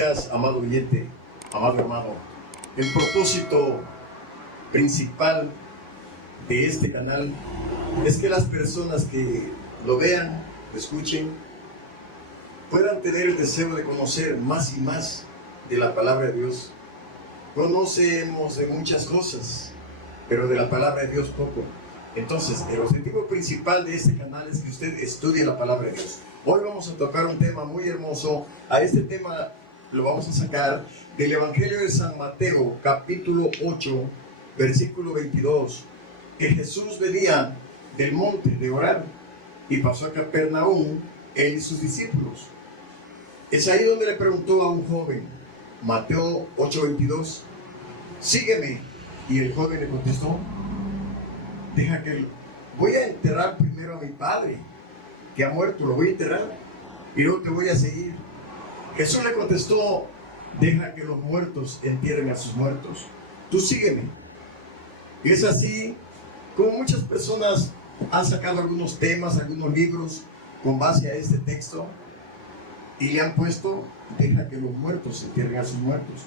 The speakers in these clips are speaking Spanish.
días, amado oyente, amado hermano. El propósito principal de este canal es que las personas que lo vean, lo escuchen, puedan tener el deseo de conocer más y más de la palabra de Dios. Conocemos de muchas cosas, pero de la palabra de Dios poco. Entonces, el objetivo principal de este canal es que usted estudie la palabra de Dios. Hoy vamos a tocar un tema muy hermoso. A este tema lo vamos a sacar del Evangelio de San Mateo, capítulo 8, versículo 22. Que Jesús venía del monte de orar y pasó a Capernaum, él y sus discípulos. Es ahí donde le preguntó a un joven, Mateo 8:22, sígueme. Y el joven le contestó, deja que voy a enterrar primero a mi padre, que ha muerto, lo voy a enterrar y luego te voy a seguir. Jesús le contestó, deja que los muertos entierren a sus muertos, tú sígueme. Y es así como muchas personas han sacado algunos temas, algunos libros con base a este texto y le han puesto, deja que los muertos entierren a sus muertos.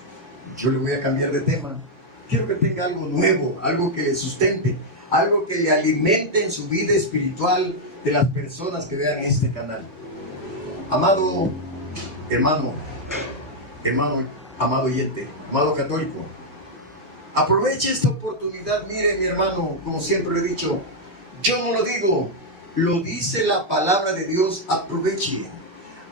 Yo le voy a cambiar de tema. Quiero que tenga algo nuevo, algo que le sustente, algo que le alimente en su vida espiritual de las personas que vean este canal. Amado hermano, amado oyente, amado católico, aproveche esta oportunidad. Mire, mi hermano, como siempre lo he dicho, yo no lo digo, lo dice la palabra de Dios. Aproveche.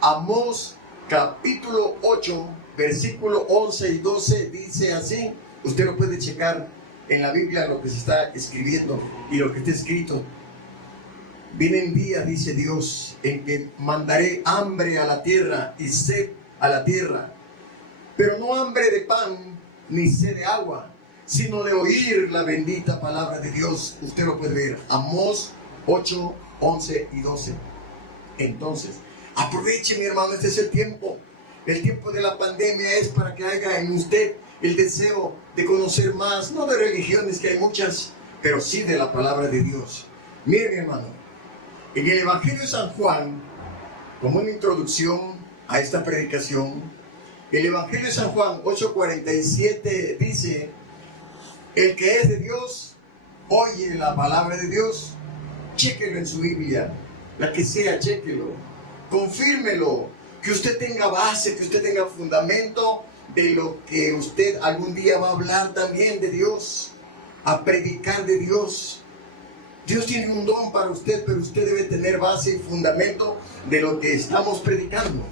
Amós capítulo 8, versículo 11 y 12 dice así. Usted lo puede checar en la Biblia, lo que se está escribiendo y lo que está escrito. Vienen días, dice Dios, en que mandaré hambre a la tierra y sed a la tierra, pero no hambre de pan ni sed de agua, sino de oír la bendita palabra de Dios. Usted lo puede ver, Amós 8, 11 y 12. Entonces, aproveche, mi hermano, este es el tiempo. El tiempo de la pandemia es para que haya en usted el deseo de conocer más, no de religiones, que hay muchas, pero sí de la palabra de Dios. Mire, mi hermano, en el Evangelio de San Juan, como una introducción a esta predicación, el Evangelio de San Juan 8:47 dice, el que es de Dios, oye la palabra de Dios. Chéquelo en su Biblia, la que sea, chéquelo, confírmelo, que usted tenga base, que usted tenga fundamento de lo que usted algún día va a hablar también de Dios, a predicar de Dios. Dios tiene un don para usted, pero usted debe tener base y fundamento de lo que estamos predicando.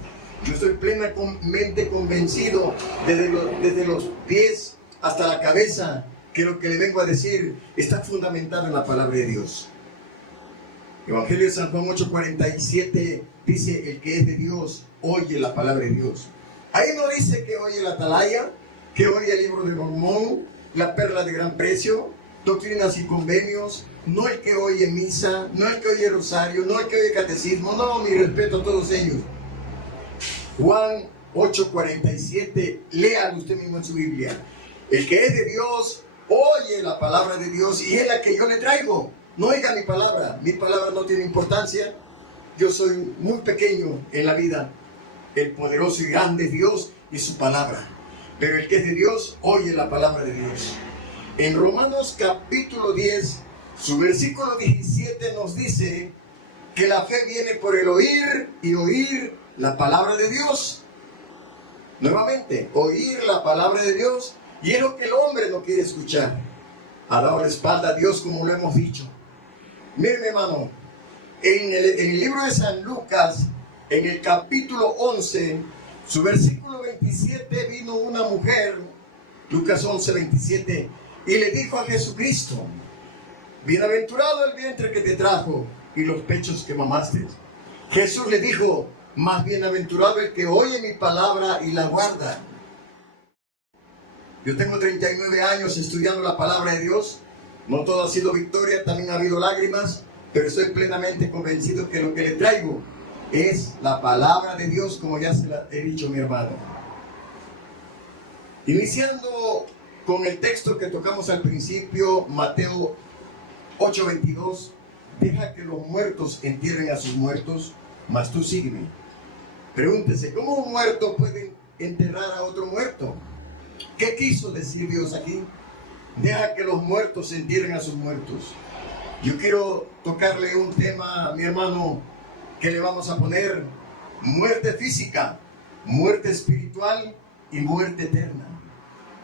Yo estoy plenamente convencido desde los pies hasta la cabeza que lo que le vengo a decir está fundamentado en la palabra de Dios. Evangelio de San Juan 8:47 dice, el que es de Dios, oye la palabra de Dios. Ahí no dice que oye la Atalaya, que oye el libro de Mormón, la perla de gran precio, doctrinas y convenios, no el que oye misa, no el que oye rosario, no el que oye catecismo. No, mi respeto a todos ellos. Juan 8:47, léalo usted mismo en su Biblia. El que es de Dios, oye la palabra de Dios y es la que yo le traigo. No oiga mi palabra no tiene importancia. Yo soy muy pequeño en la vida. El poderoso y grande es Dios y su palabra. Pero el que es de Dios, oye la palabra de Dios. En Romanos capítulo 10, su versículo 17 nos dice que la fe viene por el oír y oír la palabra de Dios. Nuevamente, oír la palabra de Dios, y es lo que el hombre no quiere escuchar. Ha dado la espalda a Dios, como lo hemos dicho. Miren, hermano, en el libro de San Lucas, en el capítulo 11, su versículo 27, vino una mujer, Lucas 11, 27, y le dijo a Jesucristo, bienaventurado el vientre que te trajo y los pechos que mamaste. Jesús le dijo, más bienaventurado el que oye mi palabra y la guarda. Yo tengo 39 años estudiando la palabra de Dios. No todo ha sido victoria, también ha habido lágrimas, pero estoy plenamente convencido que lo que le traigo es la palabra de Dios, como ya se la he dicho, mi hermano. Iniciando con el texto que tocamos al principio, Mateo 8:22, deja que los muertos entierren a sus muertos, mas tú sígueme. Pregúntese, ¿cómo un muerto puede enterrar a otro muerto. ¿Qué quiso decir Dios aquí? Deja que los muertos entierren a sus muertos. Yo quiero tocarle un tema a mi hermano que le vamos a poner: muerte física, muerte espiritual y muerte eterna.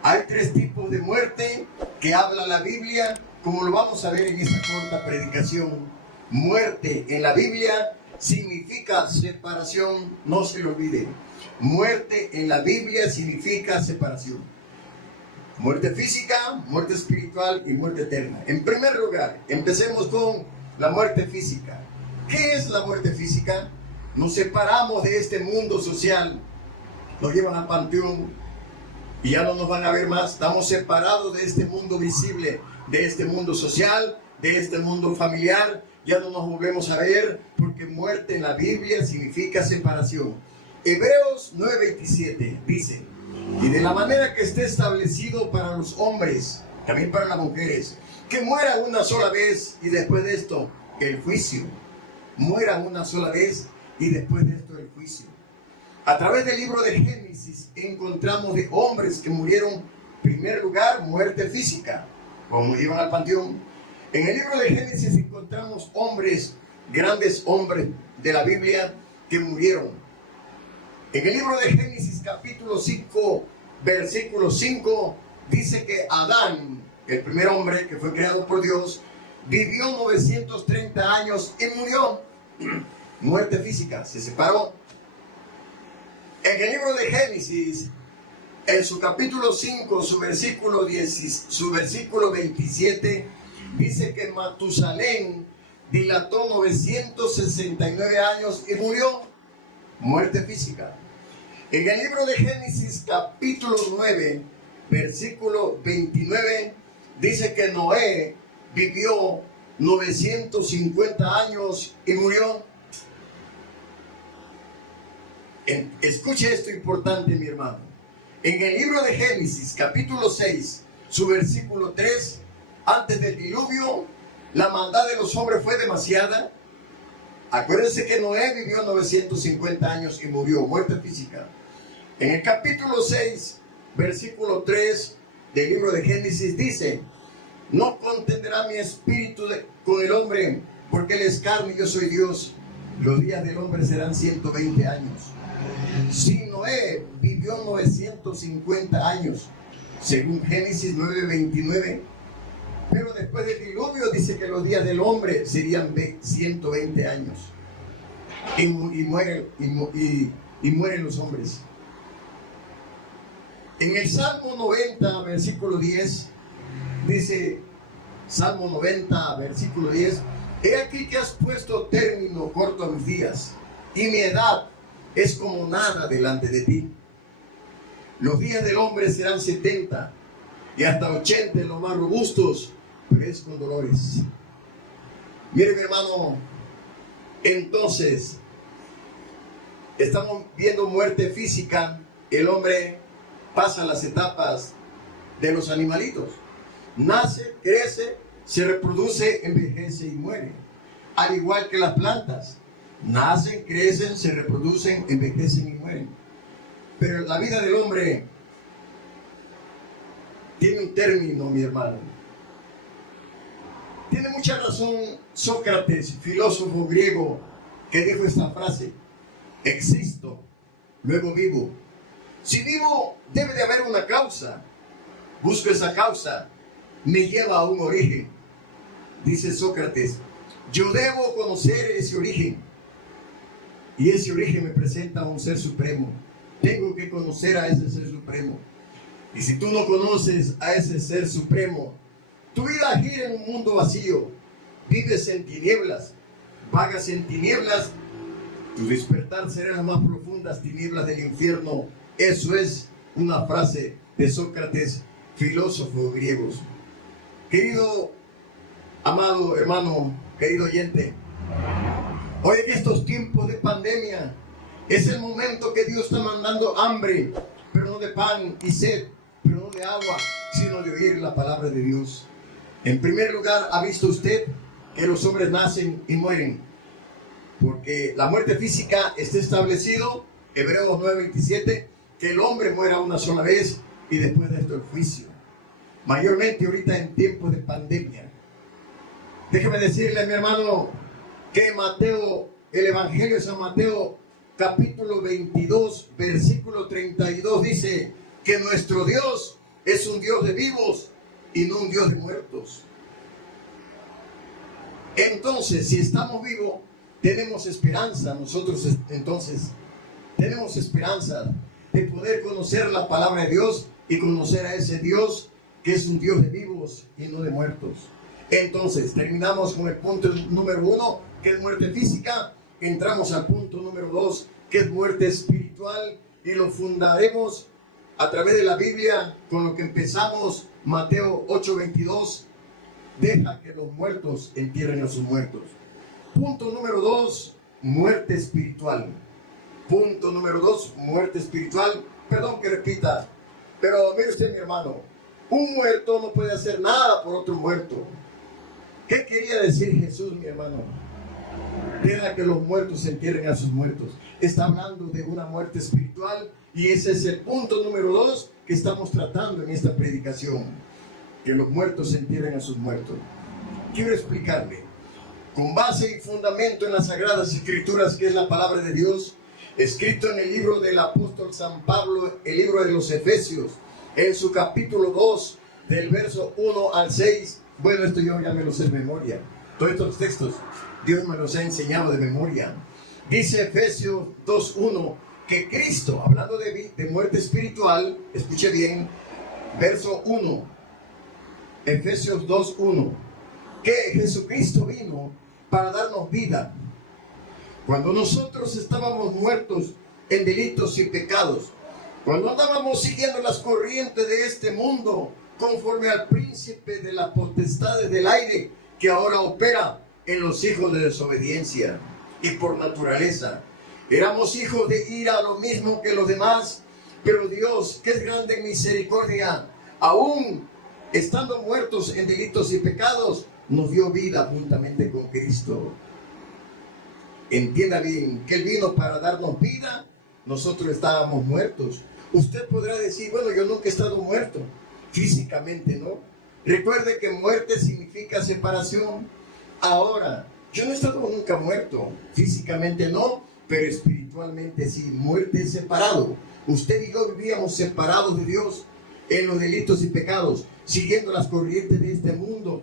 Hay tres tipos de muerte que habla la Biblia, como lo vamos a ver en esta corta predicación. Muerte en la Biblia significa separación, no se lo olvide. Muerte en la Biblia significa separación. Muerte física, muerte espiritual y muerte eterna. En primer lugar, empecemos con la muerte física. ¿Qué es la muerte física? Nos separamos de este mundo social, nos llevan al panteón y ya no nos van a ver más. Estamos separados de este mundo visible, de este mundo social, de este mundo familiar. Ya no nos volvemos a ver, porque muerte en la Biblia significa separación. Hebreos 9:27 dice: y de la manera que esté establecido para los hombres, también para las mujeres, que mueran una sola vez y después de esto el juicio. Mueran una sola vez y después de esto el juicio. A través del libro de Génesis encontramos de hombres que murieron, en primer lugar, muerte física, como iban al panteón. En el libro de Génesis encontramos hombres, grandes hombres de la Biblia, que murieron. En el libro de Génesis capítulo 5, versículo 5, dice que Adán, el primer hombre que fue creado por Dios, vivió 930 años y murió. Muerte física, se separó. En el libro de Génesis, en su capítulo 5, su versículo 27, dice que Matusalén dilató 969 años y murió. Muerte física. En el libro de Génesis capítulo 9, versículo 29, dice que Noé vivió 950 años y murió. Escuche esto importante, mi hermano. En el libro de Génesis capítulo 6, su versículo 3, antes del diluvio, la maldad de los hombres fue demasiada. Acuérdense que Noé vivió 950 años y murió, muerte física. En el capítulo 6, versículo 3 del libro de Génesis dice: no contenderá mi espíritu con el hombre, porque él es carne y yo soy Dios. Los días del hombre serán 120 años. Si Noé vivió 950 años, según Génesis 9:29, pero después del diluvio dice que los días del hombre serían 120 años. Y mueren los hombres. En el Salmo 90, versículo 10, dice, Salmo 90, versículo 10, he aquí que has puesto término corto a mis días, y mi edad es como nada delante de ti. Los días del hombre serán 70, y hasta 80 en los más robustos, pero es con dolores. Mire, mi hermano, entonces, estamos viendo muerte física. El hombre pasa las etapas de los animalitos. Nace, crece, se reproduce, envejece y muere. Al igual que las plantas. Nacen, crecen, se reproducen, envejecen y mueren. Pero la vida del hombre tiene un término, mi hermano. Tiene mucha razón Sócrates, filósofo griego, que dijo esta frase: existo, luego vivo. Si vivo, debe de haber una causa. Busco esa causa, me lleva a un origen. Dice Sócrates, yo debo conocer ese origen. Y ese origen me presenta a un ser supremo. Tengo que conocer a ese ser supremo. Y si tú no conoces a ese ser supremo, tu vida gira en un mundo vacío. Vives en tinieblas, vagas en tinieblas. Tu despertar será en las más profundas tinieblas del infierno. Eso es una frase de Sócrates, filósofo griego. Querido, amado hermano, querido oyente, hoy en estos tiempos de pandemia es el momento que Dios está mandando hambre, pero no de pan, y sed, pero no de agua, sino de oír la palabra de Dios. En primer lugar, ¿ha visto usted que los hombres nacen y mueren? Porque la muerte física está establecido, Hebreos 9:27, que el hombre muera una sola vez y después de esto el juicio. Mayormente ahorita en tiempos de pandemia. Déjeme decirle, mi hermano, que Mateo, el Evangelio de San Mateo, capítulo 22, versículo 32, dice que nuestro Dios es un Dios de vivos y no un Dios de muertos. Entonces, si estamos vivos, tenemos esperanza. Nosotros entonces tenemos esperanza de poder conocer la palabra de Dios y conocer a ese Dios que es un Dios de vivos y no de muertos. Entonces, terminamos con el punto número 1, que es muerte física. Entramos al punto número 2, que es muerte espiritual, y lo fundaremos a través de la Biblia con lo que empezamos, Mateo 8:22. Deja que los muertos entierren a sus muertos. Punto número 2, muerte espiritual. Punto número 2, muerte espiritual. Perdón que repita, pero mire usted, mi hermano, un muerto no puede hacer nada por otro muerto. ¿Qué quería decir Jesús, mi hermano? Deja que los muertos entierren a sus muertos. Está hablando de una muerte espiritual, y ese es el punto número 2 que estamos tratando en esta predicación. Que los muertos entierren a sus muertos. Quiero explicarle, con base y fundamento en las Sagradas Escrituras, que es la palabra de Dios, escrito en el libro del apóstol San Pablo, el libro de los Efesios, en su capítulo 2, del verso 1 al 6. Bueno, esto yo ya me lo sé de memoria. Todos estos textos Dios me los ha enseñado de memoria. Dice Efesios 2:1 que Cristo, hablando de muerte espiritual, escuche bien, verso 1, Efesios 2:1, que Jesucristo vino para darnos vida. Cuando nosotros estábamos muertos en delitos y pecados, cuando andábamos siguiendo las corrientes de este mundo, conforme al príncipe de las potestades del aire, que ahora opera en los hijos de desobediencia, y por naturaleza éramos hijos de ira, lo mismo que los demás. Pero Dios, que es grande en misericordia, aún estando muertos en delitos y pecados, nos dio vida juntamente con Cristo. Entienda bien que Él vino para darnos vida. Nosotros estábamos muertos. Usted podrá decir, bueno, yo nunca he estado muerto. Físicamente, ¿no? Recuerde que muerte significa separación. Ahora, yo no he estado nunca muerto. Físicamente no, pero espiritualmente sí. Muerte es separado. Usted y yo vivíamos separados de Dios en los delitos y pecados, siguiendo las corrientes de este mundo.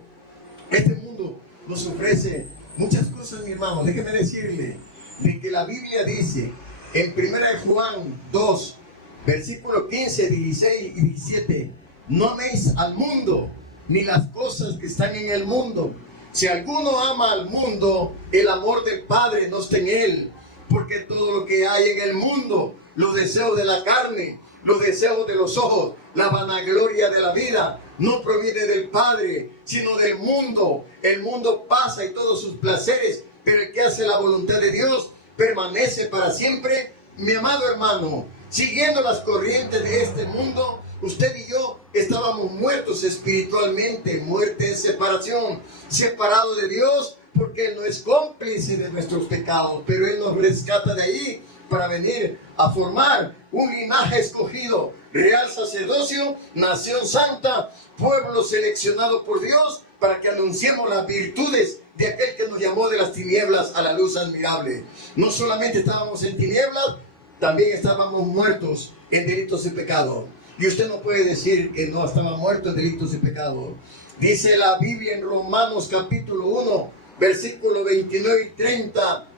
Este mundo nos ofrece muchas cosas, mi hermano. Déjeme decirle de que la Biblia dice en 1 Juan 2, versículos 15, 16 y 17, no améis al mundo ni las cosas que están en el mundo. Si alguno ama al mundo, el amor del Padre no está en él. Porque todo lo que hay en el mundo, los deseos de la carne, los deseos de los ojos, la vanagloria de la vida, no proviene del Padre, sino del mundo. El mundo pasa y todos sus placeres, pero el que hace la voluntad de Dios permanece para siempre. Mi amado hermano, siguiendo las corrientes de este mundo, usted y yo estábamos muertos espiritualmente. Muerte es separación, separado de Dios, porque Él no es cómplice de nuestros pecados, pero Él nos rescata de ahí para venir a formar un linaje escogido, real sacerdocio, nación santa, pueblo seleccionado por Dios, para que anunciemos las virtudes de aquel que nos llamó de las tinieblas a la luz admirable. No solamente estábamos en tinieblas, también estábamos muertos en delitos y pecados. Y usted no puede decir que no estaba muerto en delitos y pecados. Dice la Biblia en Romanos capítulo 1, versículo 29 y 30,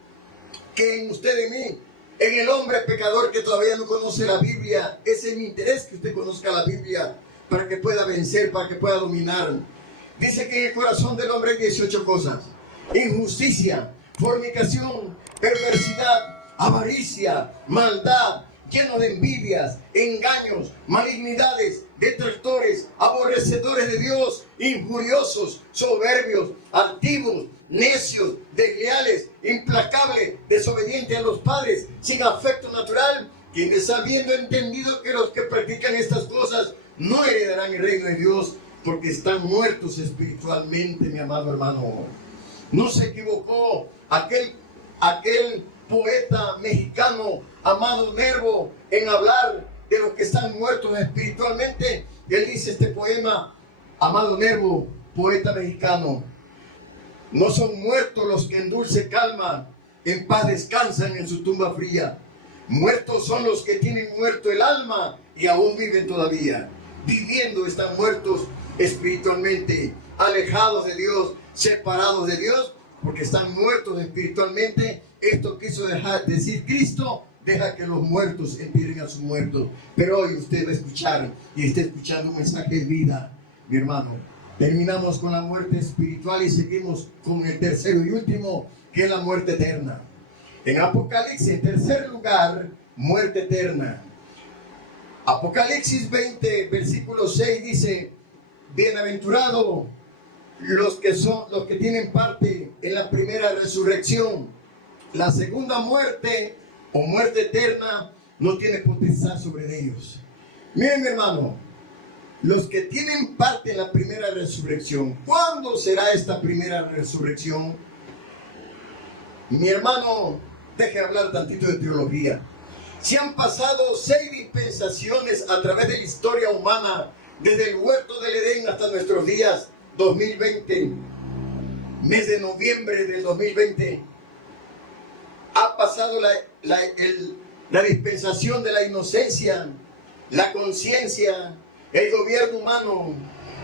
que en usted y mí, en el hombre pecador que todavía no conoce la Biblia, es el interés que usted conozca la Biblia para que pueda vencer, para que pueda dominar. Dice que en el corazón del hombre hay 18 cosas: injusticia, fornicación, perversidad, avaricia, maldad, lleno de envidias, engaños, malignidades, detractores, aborrecedores de Dios, injuriosos, soberbios, altivos, necios, desleales, implacables, desobedientes a los padres, sin afecto natural, quienes habiendo entendido que los que practican estas cosas no heredarán el reino de Dios, porque están muertos espiritualmente, mi amado hermano. No se equivocó aquel poeta mexicano, Amado Nervo, en hablar de los que están muertos espiritualmente. Él dice este poema, Amado Nervo, poeta mexicano: no son muertos los que en dulce calma en paz descansan en su tumba fría. Muertos son los que tienen muerto el alma y aún viven todavía. Viviendo están muertos espiritualmente, alejados de Dios, separados de Dios, porque están muertos espiritualmente. Esto quiso decir Cristo: deja que los muertos entierren a sus muertos. Pero hoy usted va a escuchar y está escuchando un mensaje de vida, mi hermano. Terminamos con la muerte espiritual y seguimos con el tercero y último, que es la muerte eterna. En Apocalipsis, en tercer lugar, muerte eterna. Apocalipsis 20, versículo 6 dice: bienaventurados los que tienen parte en la primera resurrección. La segunda muerte o muerte eterna no tiene potestad sobre ellos. Miren, mi hermano, los que tienen parte en la primera resurrección, ¿cuándo será esta primera resurrección? Mi hermano, deje hablar tantito de teología. Se han pasado 6 dispensaciones a través de la historia humana, desde el huerto del Edén hasta nuestros días, 2020, mes de noviembre del 2020. Ha pasado la dispensación de la inocencia, la conciencia, el gobierno humano,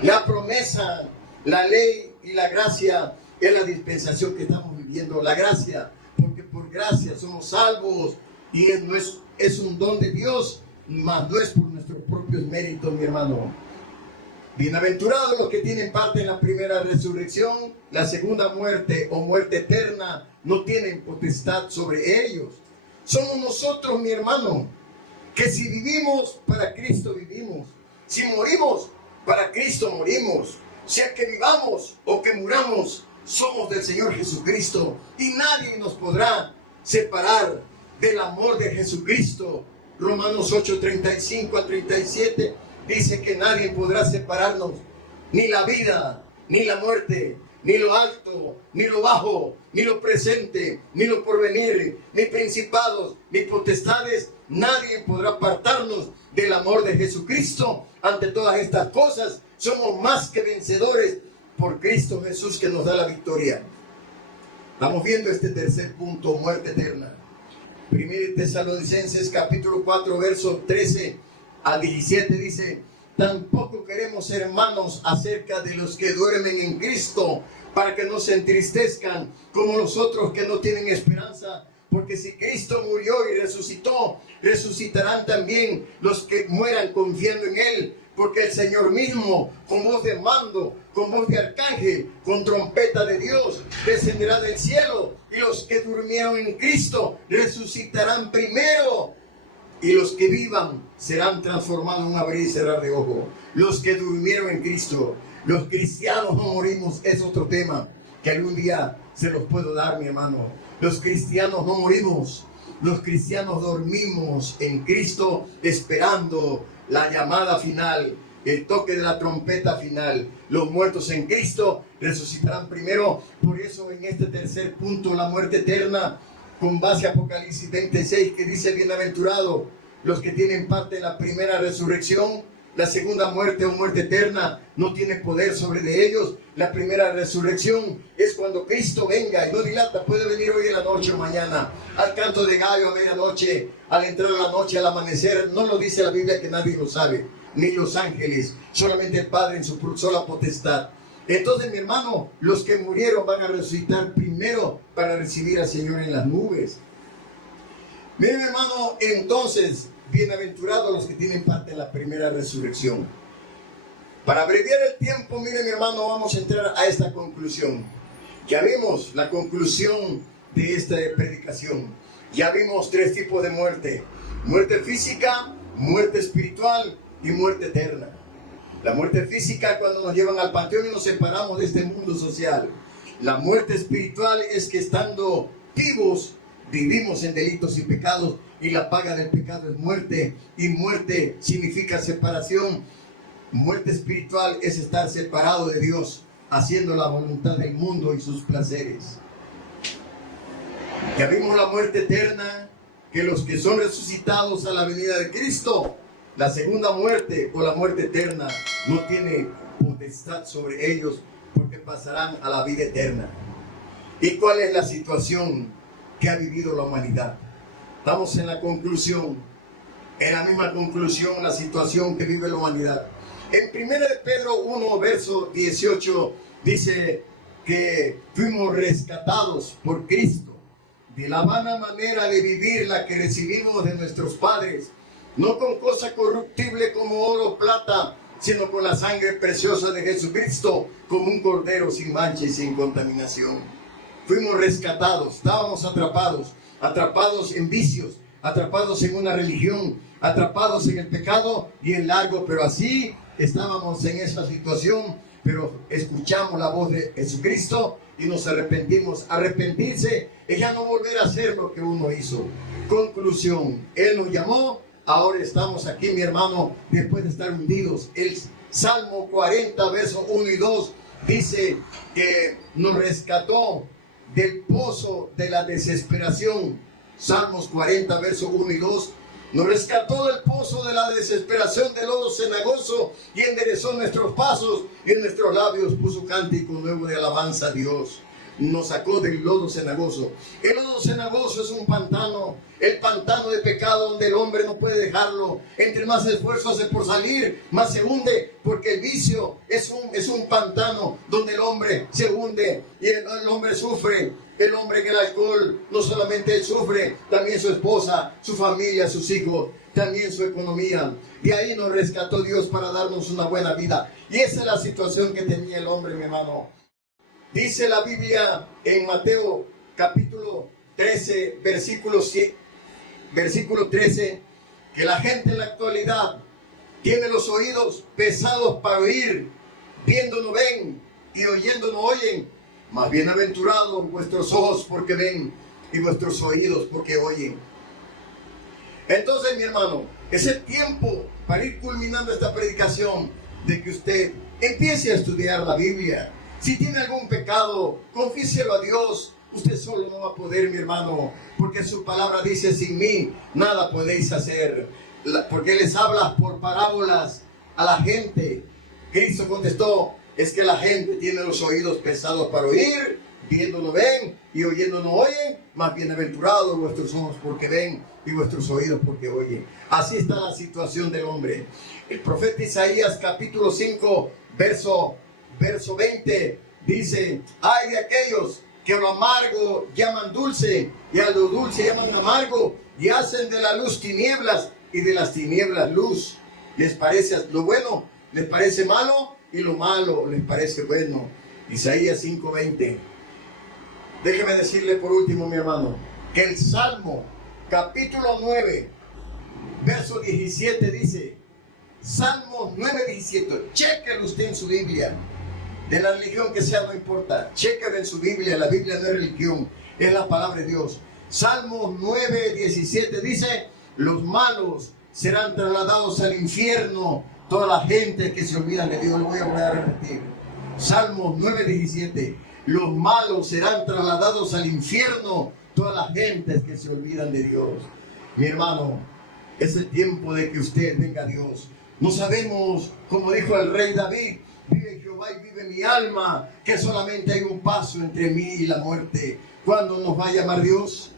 la promesa, la ley y la gracia. Es la dispensación que estamos viviendo, la gracia, porque por gracia somos salvos y es un don de Dios, mas no es por nuestros propios méritos, mi hermano. Bienaventurados los que tienen parte en la primera resurrección. La segunda muerte o muerte eterna no tienen potestad sobre ellos. Somos nosotros, mi hermano, que si vivimos, para Cristo vivimos. Si morimos, para Cristo morimos. Sea que vivamos o que muramos, somos del Señor Jesucristo. Y nadie nos podrá separar del amor de Jesucristo. Romanos 8, 35 a 37 dice que nadie podrá separarnos, ni la vida, ni la muerte, ni lo alto, ni lo bajo, ni lo presente, ni lo porvenir, ni principados, ni potestades. Nadie podrá apartarnos del amor de Jesucristo. Ante todas estas cosas, somos más que vencedores por Cristo Jesús, que nos da la victoria. Estamos viendo este tercer punto, muerte eterna. 1 Tesalonicenses capítulo 4, versos 13 a 17 dice: tampoco queremos, hermanos, acerca de los que duermen en Cristo, para que no se entristezcan como los otros que no tienen esperanza. Porque si Cristo murió y resucitó, resucitarán también los que mueran confiando en Él. Porque el Señor mismo, con voz de mando, con voz de arcángel, con trompeta de Dios, descenderá del cielo. Y los que durmieron en Cristo resucitarán primero. Y los que vivan serán transformados en un abrir y cerrar de ojos. Los que durmieron en Cristo. Los cristianos no morimos, es otro tema que algún día se los puedo dar, mi hermano. Los cristianos no morimos. Los cristianos dormimos en Cristo, esperando la llamada final, el toque de la trompeta final. Los muertos en Cristo resucitarán primero. Por eso en este tercer punto, la muerte eterna, con base a Apocalipsis 26, que dice: bienaventurados los que tienen parte en la primera resurrección. La segunda muerte o muerte eterna no tiene poder sobre de ellos. La primera resurrección es cuando Cristo venga y no dilata. Puede venir hoy en la noche o mañana, al canto de gallo, a medianoche, al entrar a la noche, al amanecer. No lo dice la Biblia, que nadie lo sabe, ni los ángeles, solamente el Padre en su sola potestad. Entonces, mi hermano, los que murieron van a resucitar primero para recibir al Señor en las nubes. Miren, mi hermano, entonces, bienaventurados los que tienen parte en la primera resurrección. Para abreviar el tiempo, miren, mi hermano, vamos a entrar a esta conclusión. Ya vimos la conclusión de esta predicación. Ya vimos 3 tipos de muerte: muerte física, muerte espiritual y muerte eterna. La muerte física, cuando nos llevan al panteón y nos separamos de este mundo social. La muerte espiritual es que, estando vivos, vivimos en delitos y pecados, y la paga del pecado es muerte, y muerte significa separación. Muerte espiritual es estar separado de Dios, haciendo la voluntad del mundo y sus placeres. Ya vimos la muerte eterna, que los que son resucitados a la venida de Cristo La segunda muerte o la muerte eterna no tiene potestad sobre ellos, porque pasarán a la vida eterna. ¿Y cuál es la situación que ha vivido la humanidad? Estamos en la conclusión, en la misma conclusión, la situación que vive la humanidad. En 1 Pedro 1, verso 18, dice que fuimos rescatados por Cristo de la vana manera de vivir la que recibimos de nuestros padres, no con cosa corruptible como oro o plata, sino con la sangre preciosa de Jesucristo, como un cordero sin mancha y sin contaminación. Fuimos rescatados, estábamos atrapados en vicios, atrapados en una religión, atrapados en el pecado y en largo, pero así estábamos en esa situación, pero escuchamos la voz de Jesucristo y nos arrepentimos. Arrepentirse es ya no volver a hacer lo que uno hizo. Conclusión, Él nos llamó, ahora estamos aquí, mi hermano, después de estar hundidos. El Salmo 40, versos 1 y 2 dice que nos rescató del pozo de la desesperación. Salmos 40, versos 1 y 2. Nos rescató del pozo de la desesperación, del lodo cenagoso, y enderezó nuestros pasos, y en nuestros labios puso cántico nuevo de alabanza a Dios. Nos sacó del lodo cenagoso. El lodo cenagoso es un pantano, el pantano de pecado donde el hombre no puede dejarlo. Entre más esfuerzo hace por salir, más se hunde, porque el vicio es un pantano donde el hombre se hunde y el hombre sufre. El hombre en el alcohol, no solamente él sufre, también su esposa, su familia, sus hijos, también su economía. De ahí nos rescató Dios para darnos una buena vida. Y esa es la situación que tenía el hombre, mi hermano. Dice la Biblia en Mateo capítulo 13, versículo 13, que la gente en la actualidad tiene los oídos pesados para oír, viendo no ven y oyendo no oyen. Más bienaventurados vuestros ojos porque ven y vuestros oídos porque oyen. Entonces, mi hermano, es el tiempo para ir culminando esta predicación de que usted empiece a estudiar la Biblia. Si tiene algún pecado, confíselo a Dios. Usted solo no va a poder, mi hermano, porque su palabra dice: sin mí nada podéis hacer. Porque les habla por parábolas a la gente. Cristo contestó: es que la gente tiene los oídos pesados para oír, viendo no ven y oyendo no oyen. Más bienaventurados vuestros ojos porque ven y vuestros oídos porque oyen. Así está la situación del hombre. El profeta Isaías capítulo 5 verso 20 dice: ay de aquellos que a lo amargo llaman dulce y a lo dulce llaman amargo, y hacen de la luz tinieblas y de las tinieblas luz. ¿Les parece lo bueno? ¿Les parece malo? Y lo malo les parece bueno. Isaías 5:20. Déjeme decirle por último, mi hermano, que el Salmo capítulo 9 verso 17 dice, Salmo 9:17, chéquelo usted en su Biblia, de la religión que sea, no importa, chéquelo en su Biblia. La Biblia no es religión, es la palabra de Dios. Salmo 9:17 dice: los malos serán trasladados al infierno, toda la gente que se olvida de Dios. Lo voy a repetir. Salmos 9:17. Los malos serán trasladados al infierno, todas las gentes que se olvidan de Dios. Mi hermano, es el tiempo de que usted venga a Dios. No sabemos, como dijo el rey David: vive Jehová y vive mi alma, que solamente hay un paso entre mí y la muerte. ¿Cuándo nos va a llamar Dios?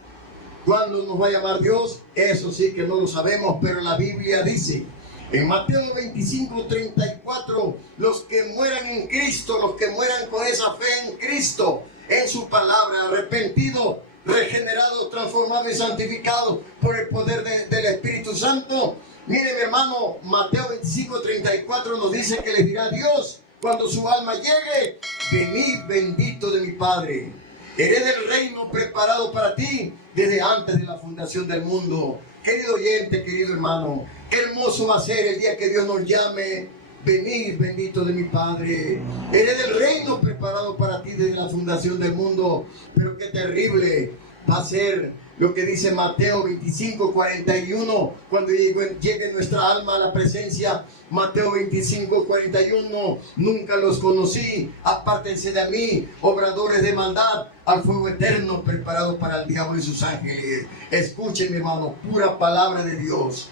¿Cuándo nos va a llamar Dios? Eso sí que no lo sabemos, pero la Biblia dice en Mateo 25:34, los que mueran en Cristo, los que mueran con esa fe en Cristo, en su palabra, arrepentidos, regenerados, transformados y santificados por el poder del Espíritu Santo. Mire, mi hermano, Mateo 25:34 nos dice que les dirá Dios cuando su alma llegue: venid bendito de mi Padre, herede el reino preparado para ti desde antes de la fundación del mundo. Querido oyente, querido hermano, qué hermoso va a ser el día que Dios nos llame: venid bendito de mi Padre, herede el reino preparado para ti desde la fundación del mundo. Pero qué terrible va a ser lo que dice Mateo 25:41, cuando llegue nuestra alma a la presencia. Mateo 25:41, nunca los conocí, apártense de mí, obradores de maldad, al fuego eterno preparado para el diablo y sus ángeles. Escuchen, mi hermano, pura palabra de Dios.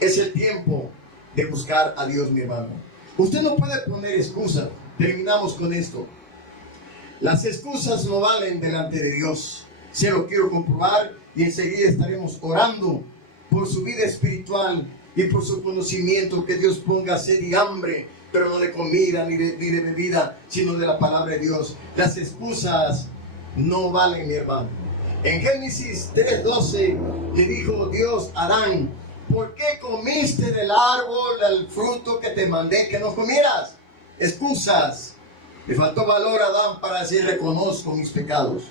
Es el tiempo de buscar a Dios, mi hermano. Usted no puede poner excusas. Terminamos con esto. Las excusas no valen delante de Dios. Se lo quiero comprobar y enseguida estaremos orando por su vida espiritual y por su conocimiento, que Dios ponga sed y hambre, pero no de comida ni de bebida, sino de la palabra de Dios. Las excusas no valen, mi hermano. En Génesis 3:12 le dijo Dios a Adán: ¿por qué comiste del árbol del fruto que te mandé que no comieras? Excusas. Le faltó valor a Adán para decir: reconozco mis pecados.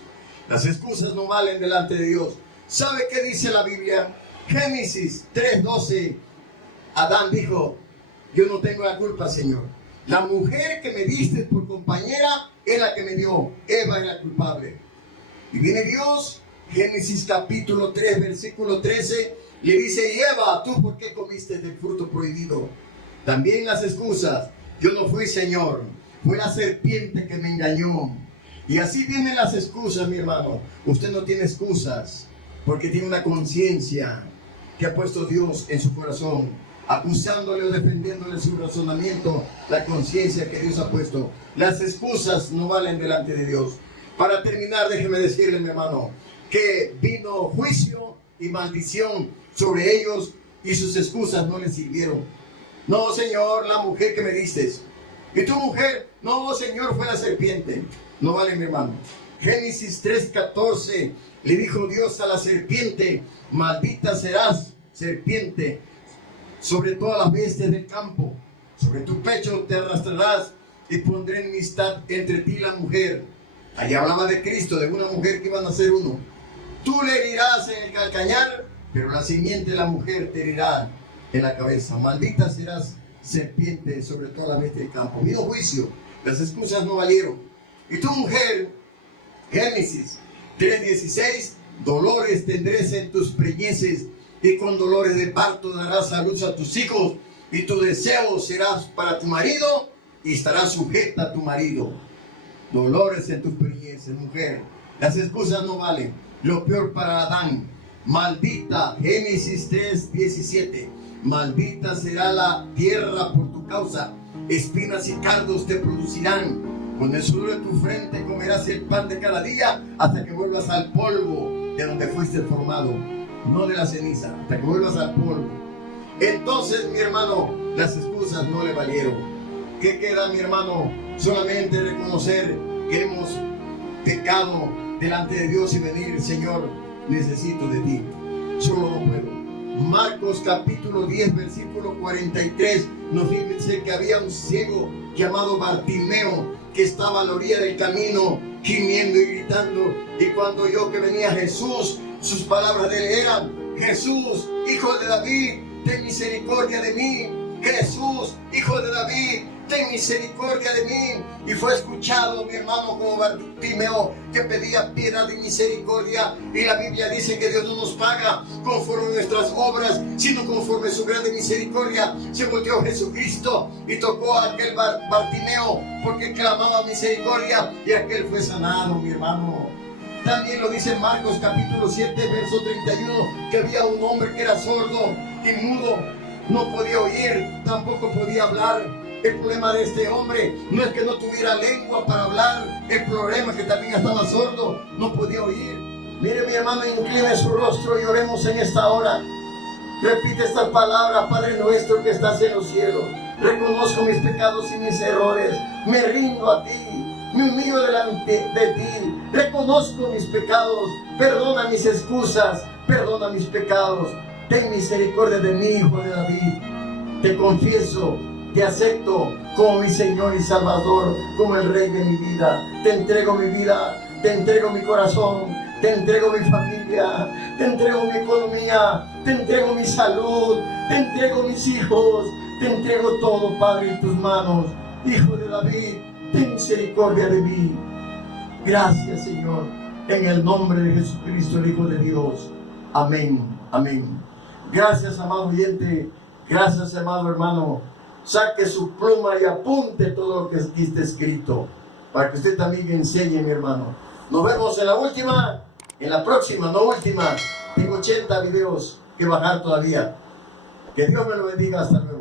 Las excusas no valen delante de Dios. ¿Sabe qué dice la Biblia? Génesis 3:12. Adán dijo: yo no tengo la culpa, Señor. La mujer que me diste por compañera es la que me dio. Eva es la culpable. Y viene Dios, Génesis capítulo 3, versículo 13, le dice: y Eva, ¿tú por qué comiste del fruto prohibido? También las excusas. Yo no fui, Señor. Fue la serpiente que me engañó. Y así vienen las excusas, mi hermano. Usted no tiene excusas porque tiene una conciencia que ha puesto Dios en su corazón, acusándole o defendiéndole su razonamiento, la conciencia que Dios ha puesto. Las excusas no valen delante de Dios. Para terminar, déjeme decirle, mi hermano, que vino juicio y maldición sobre ellos y sus excusas no les sirvieron. No, Señor, la mujer que me diste. ¿Y tu mujer? No, Señor, fue la serpiente. No vale, mi hermano. Génesis 3:14 le dijo Dios a la serpiente: maldita serás, serpiente, sobre todas las bestias del campo. Sobre tu pecho te arrastrarás y pondré enemistad entre ti y la mujer. Allí hablaba de Cristo, de una mujer que iban a ser uno. Tú le herirás en el calcañar, pero la simiente de la mujer te herirá en la cabeza. Maldita serás, serpiente, sobre toda la bestia del campo. Vino juicio, las excusas no valieron. Y tu mujer, Génesis 3:16, dolores tendréis en tus preñeces, y con dolores de parto darás a luz a tus hijos, y tu deseo serás para tu marido, y estarás sujeta a tu marido. Dolores en tus preñeces, mujer. Las excusas no valen. Lo peor para Adán: maldita, Génesis 3:17, maldita será la tierra por tu causa, espinas y cardos te producirán. Con el sudor de tu frente comerás el pan de cada día, hasta que vuelvas al polvo de donde fuiste formado, no de la ceniza, hasta que vuelvas al polvo. Entonces, mi hermano, las excusas no le valieron. ¿Qué queda, mi hermano? Solamente reconocer que hemos pecado delante de Dios y venir: Señor, necesito de ti, solo no puedo. Marcos capítulo 10, versículo 43 nos dice que había un ciego llamado Bartimeo que estaba a la orilla del camino gimiendo y gritando, y cuando oyó que venía Jesús, sus palabras de él eran: Jesús, hijo de David, ten misericordia de mí. Jesús, hijo de David, ten misericordia de mí. Y fue escuchado, mi hermano, como Bartimeo, que pedía piedad y misericordia. Y la Biblia dice que Dios no nos paga conforme a nuestras obras, sino conforme a su grande misericordia. Se volteó Jesucristo y tocó a aquel Bartimeo, porque clamaba misericordia, y aquel fue sanado, mi hermano. También lo dice Marcos capítulo 7, verso 31, que había un hombre que era sordo y mudo. No podía oír, tampoco podía hablar. El problema de este hombre no es que no tuviera lengua para hablar, el problema es que también estaba sordo, no podía oír. Mire, mi hermano, incline su rostro y oremos en esta hora. Repite estas palabras: Padre nuestro que estás en los cielos, reconozco mis pecados y mis errores, me rindo a ti, me humillo delante de ti, reconozco mis pecados, perdona mis excusas, perdona mis pecados. Ten misericordia de mí, hijo de David. Te confieso, te acepto como mi Señor y Salvador, como el Rey de mi vida. Te entrego mi vida, te entrego mi corazón, te entrego mi familia, te entrego mi economía, te entrego mi salud, te entrego mis hijos, te entrego todo, Padre, en tus manos. Hijo de David, ten misericordia de mí. Gracias, Señor, en el nombre de Jesucristo, el Hijo de Dios. Amén, amén. Gracias, amado oyente. Gracias, amado hermano. Saque su pluma y apunte todo lo que aquí está escrito, para que usted también me enseñe, mi hermano. Nos vemos en la próxima, no última. Tengo 80 videos que bajar todavía. Que Dios me lo bendiga. Hasta luego.